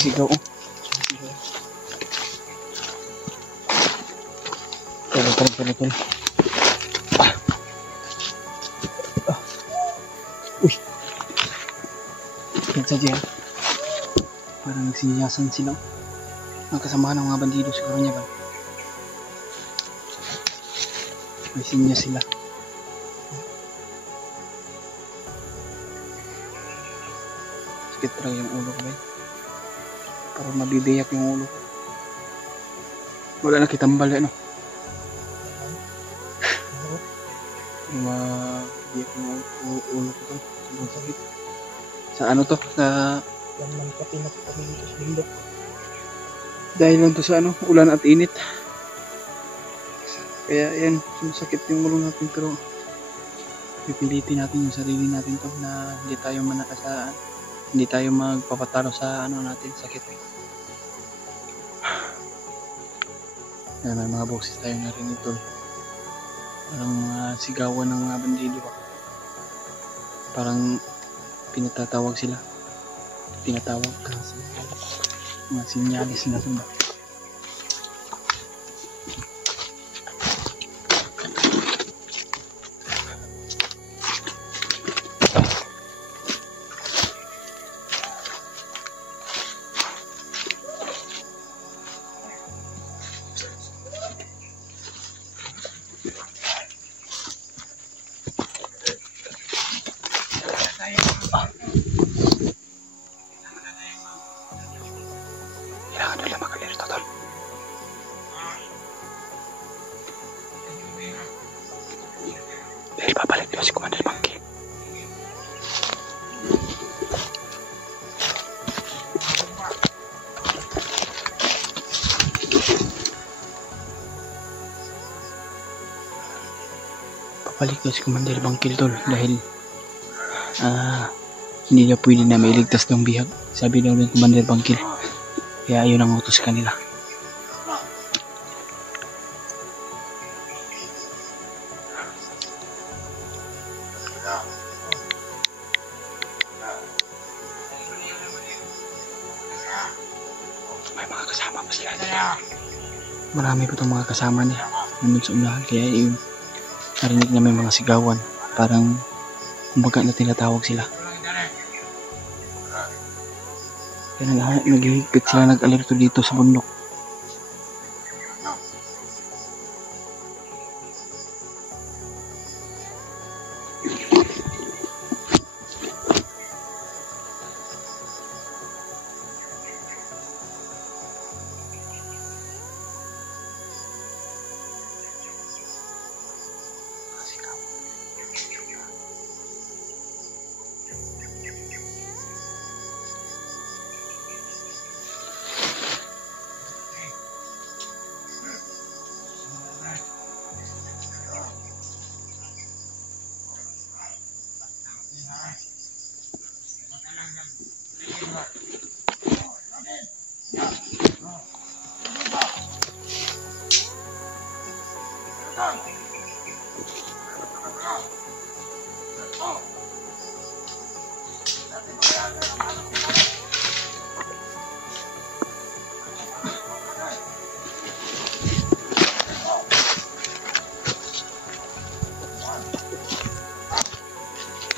Sumisigaw. Tol. Uy. Sadya. Parang nagsinyasan sila. Magkasama ng mga bandido siguro niya ba? May sinya sila. Sakit talaga yung ulo ko ba? Parang mabibiyak yung ulo ko. Wala na kitambal ano. Mabibiyak yung ulo ko. Sobrang sakit. Sa ano to? Sa... Yan man kapinap kami dito sa bundok. Dahil lang to sa ano, ulan at init. Kaya yan, sumasakit yung ulo natin, pero pipilitin natin yung sarili natin to na hindi tayo manakasaan. Hindi tayo magpapatalo sa ano natin, sakit. Yan, may mga boses tayo narinig tol. Parang mga sigawan ng mga bandido ba. Parang pinatatawag sila. Tinatawag kasi mga sinyalis na sila. Kailangan nila mag-alerto tol. Dahil babalik doon si Commander Monkey. Babalik doon si Commander Monkey tol dahil hindi niya pwede na mailigtas ng bihag. Sabi daw ng Commander Monkey. Kaya yun ang utos kanila. May mga kasama pa sila nila. Marami pa itong mga kasama niya nandun sa unahan. Kaya yung narinig na may mga sigawan. Parang kumbaga na tinatawag sila. Kaya naghihigpit sila, nag-alerto dito sa bundok.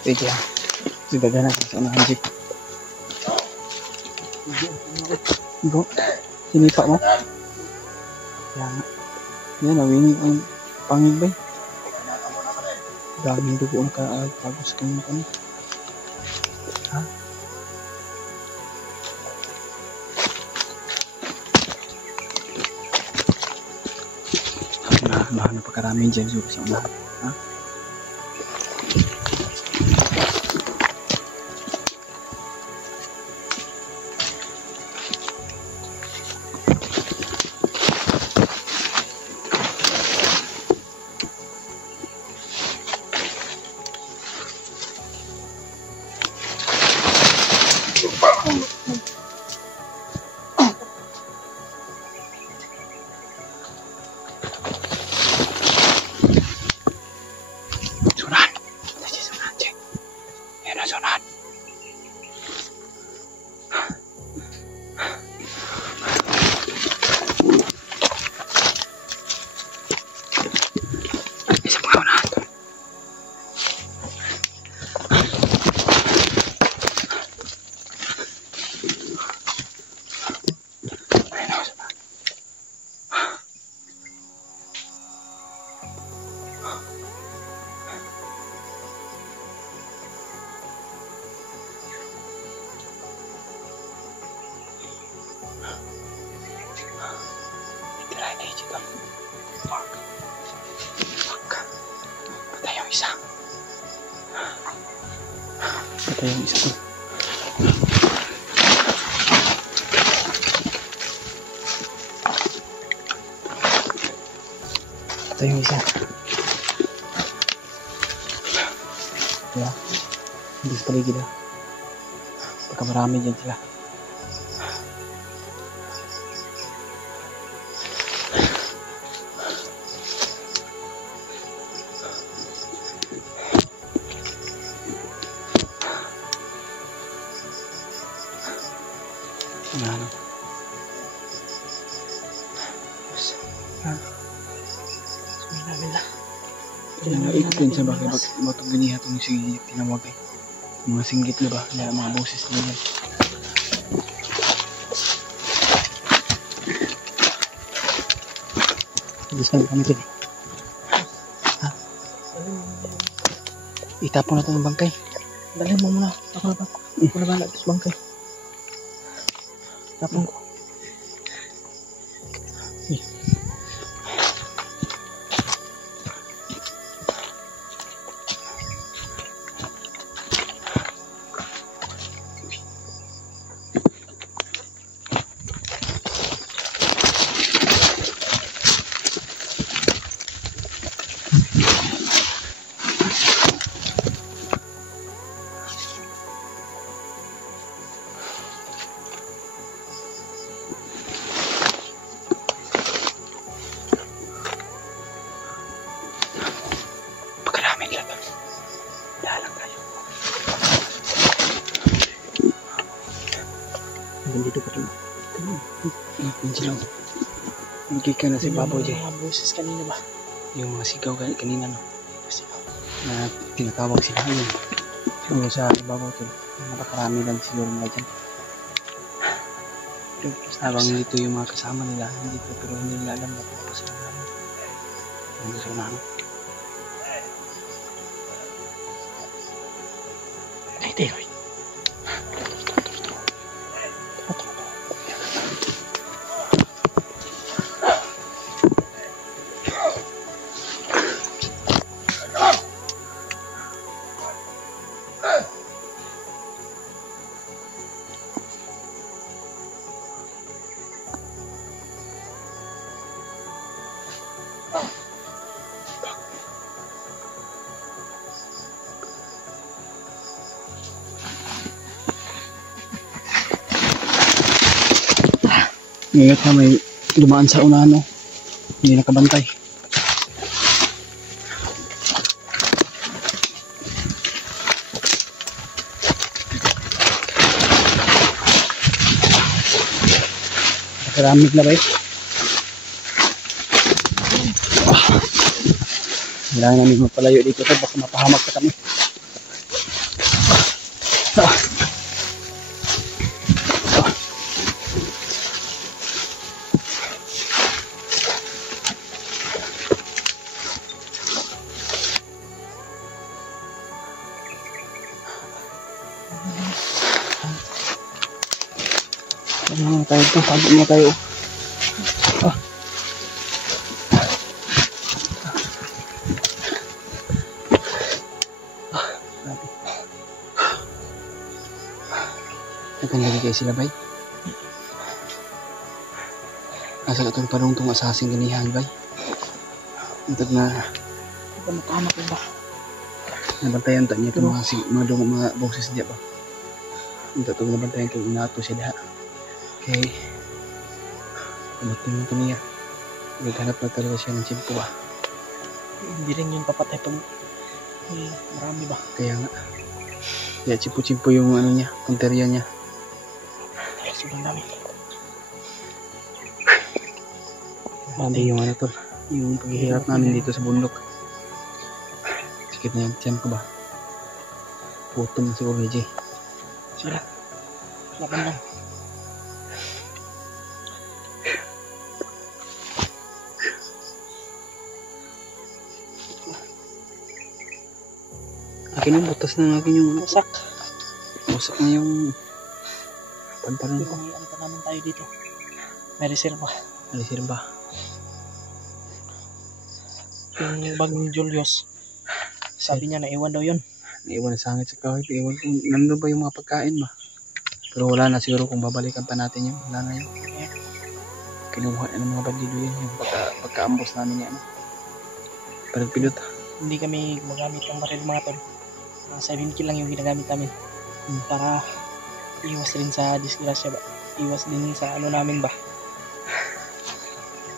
Sige ha. Sibaga natin sa unahan jeep. Go. Sinipa mo. Yan. Yan, nawingin ang pangigbay. Daming dugo ang pagos kami kami. Ha? Nahanap pagkarami dyan sa unahan. Ha? Legit tol. Fuck. Patay yung isa. Patay yung isa tol. Patay yung isa. Diba? Hindi sa paligid ah. Pagka marami dyan sila. Ano? Sabihin namin na. Ikot din sa bakit batong ganiha itong sige tinawag eh. Mga singgit na ba? Kaya mga boses na yan. Discount kami ito eh. Ha? Itapon na ito ng bangkay. Dalhin mo muna. Ako na ba? Ako na ba? Tapos bangkay. Tapon ko. Pagkarami nila ito. Dalang tayo. Nandito pa rin. Yun sila. Nagkik ka na si Baboy dyan. Mga boses kanina ba? Yung mga sigaw kanina no. Sigaw. Na tinatawag sila yun. Yung sa ibabaw ito. Napakarami lang siguro nila dyan. Habang dito yung mga kasama nila. Dito pero hindi nila alam na ito sila namin. Yung gusto namin. Ay, Teroy. Ingat na may dumaan sa unahan no. Hindi nakabantay. Nakaramig na ba eh? Kailangan namin mapalayo dito to. Baka mapahamak pa kami. Ano tayo ito? Pagod na tayo. Grabe. Nagkandali kayo sila bay? Asa ka itong parang itong asasing ganihan bay? Untag na Ito makahamak ba? nabantayan ta niya itong mga boses niya ba? Untag itong nabantayan kong inato siya daha. Okay. Kumatin mo ito niya. Naghanap na talaga siya ng chimpo ba? Hindi rin yung papatay pag marami ba? Kaya nga. Kaya chimpo-chimpo yung ano niya, punteriya niya. Ay, sobrang dami. Hindi yung ano to. Yung paghihirap namin dito sa bundok. Sakit na yan. Tiyan ko ba? Puto na siguro ni Jay. Sila. Laban lang. Akin yung butas na akin yung Wasak. wasak na yung pantalon Pero ko. may ano pa naman tayo dito. May reserva. Alisir ba? Yung bag ni Julius. Sabi niya naiwan daw yun. Naiwan sa hangit sa kahit. Iwan kung nandun ba yung mga pagkain ba. Pero wala na siguro kung babalikan pa natin yun. Wala na yun. Kinuha na ng mga bandido yun. Yung pagka-ambos namin yan. Pero pilot. Hindi kami gumagamit ng baril mga tol. 7 kill lang yung ginagamit namin. Para iwas rin sa disgrasya ba. Iwas din sa ano namin ba.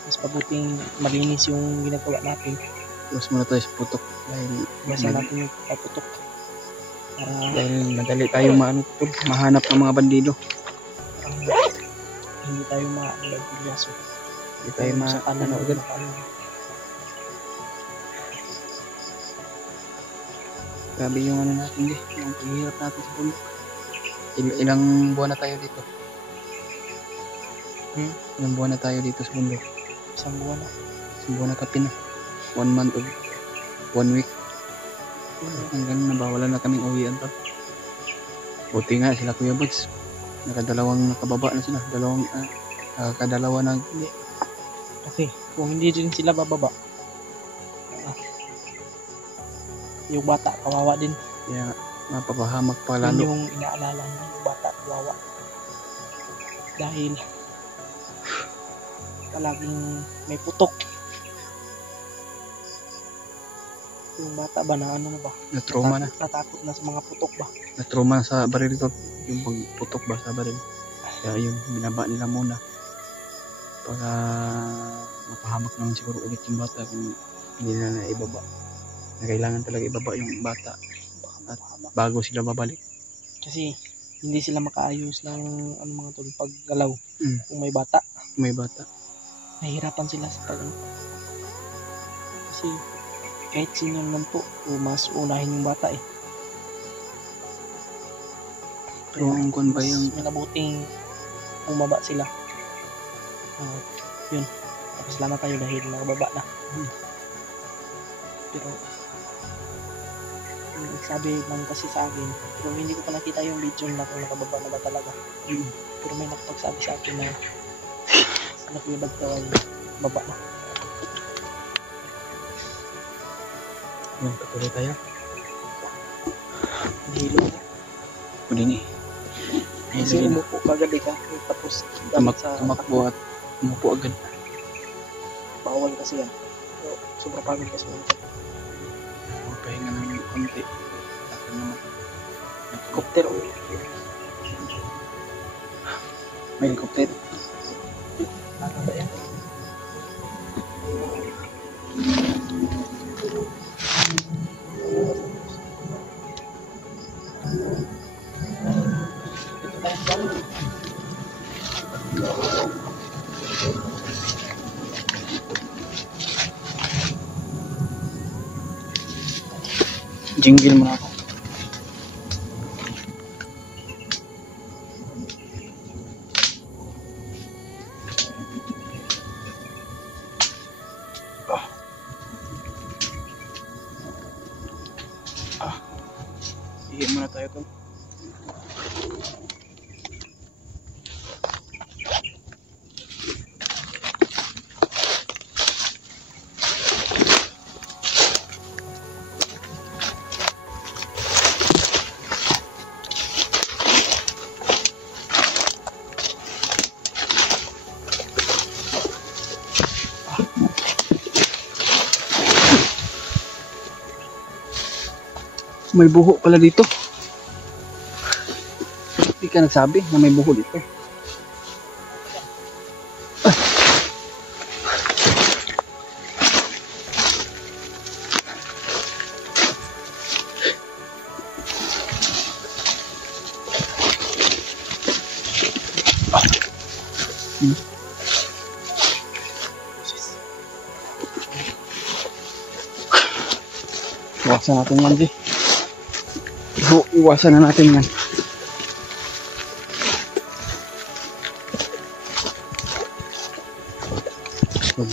Mas pabuting malinis yung ginagawa natin. Iwas muna tayo sa putok. Iwasan natin yung paputok. Dahil madali tayo mahanap ng mga bandido. Hindi tayo maagulyaso. Hindi tayo maano agad. Grabe yung ano natin yung paghihirap natin sa bundok. Ilang buwan na tayo dito? Ilang buwan na tayo dito sa bundok? Isang buwan na. Isang buwan na kapin na. 1 month or 1 week. Hanggang nabawala na kaming uwian pa. Buti nga sila Kuya Buds. Nakababa na sila. Kadalawa na. Kasi kung hindi rin sila bababa, yung bata kawawa din. Kaya mapapahamak pa lalo. Yung inaalala na yung bata kawawa. Dahil palaging may putok. Yung bata ba na ano na ba? Na-trauma na. Natakot na sa mga putok ba? Na-trauma sa baril ito. Yung pagputok ba sa baril. Kaya yun, binaba nila muna. Para mapahamak naman siguro ulit yung bata kung hindi na ibaba. Na kailangan talaga ibaba yung bata. At bago sila babalik. Kasi hindi sila makaayos ng ano mga tol paggalaw. Kung may bata. May bata. Nahihirapan sila sa pag kasi kahit sino naman po mas unahin yung bata eh. Pero ang kung ba yung minabuting umaba sila. Yun. Tapos salamat tayo dahil nakababa na. Pero sabi lang kasi sa akin, pero hindi ko pa nakita yung video na kung nakababa na ba talaga. Pero may nakapagsabi sa akin na nakilibag daw ay baba na. Patuloy tayo. Hilo. Kunin Kasi umupo kagad ka. Tapos tumakbo at umupo agad. Bawal kasi yan. So, sobrang pagod kasi yun. Pahinga ng konti. Takot naman. Helicopter. May helicopter. Nakaba yan. Jingle mo na ako. Sige muna tayo to. May buho pala dito. Hindi ka nagsabi na may buho dito. Iwasan natin yan, G. Iwasan na natin yan. So,